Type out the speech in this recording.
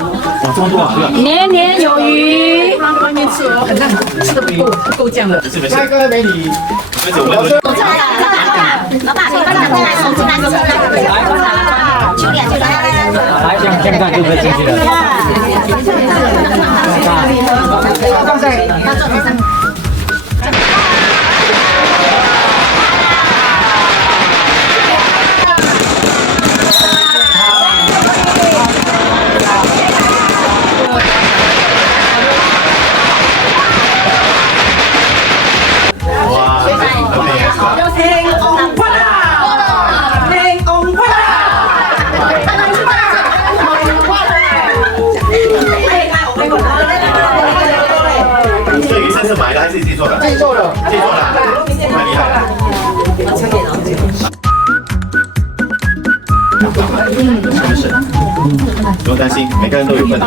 哇，这么多啊！年年有余。放在外面吃哦，很像吃的不够酱了。没事没事，那个美女，没事，我们老爸，老爸，你来手机拿手机来，就脸就来。来，这样看就可以进去了。放在要坐在上面。哇，这鱼生是买的还是自己做的？自己做的，自己做的，太厉害了。没事，不用担心，每个人都有份。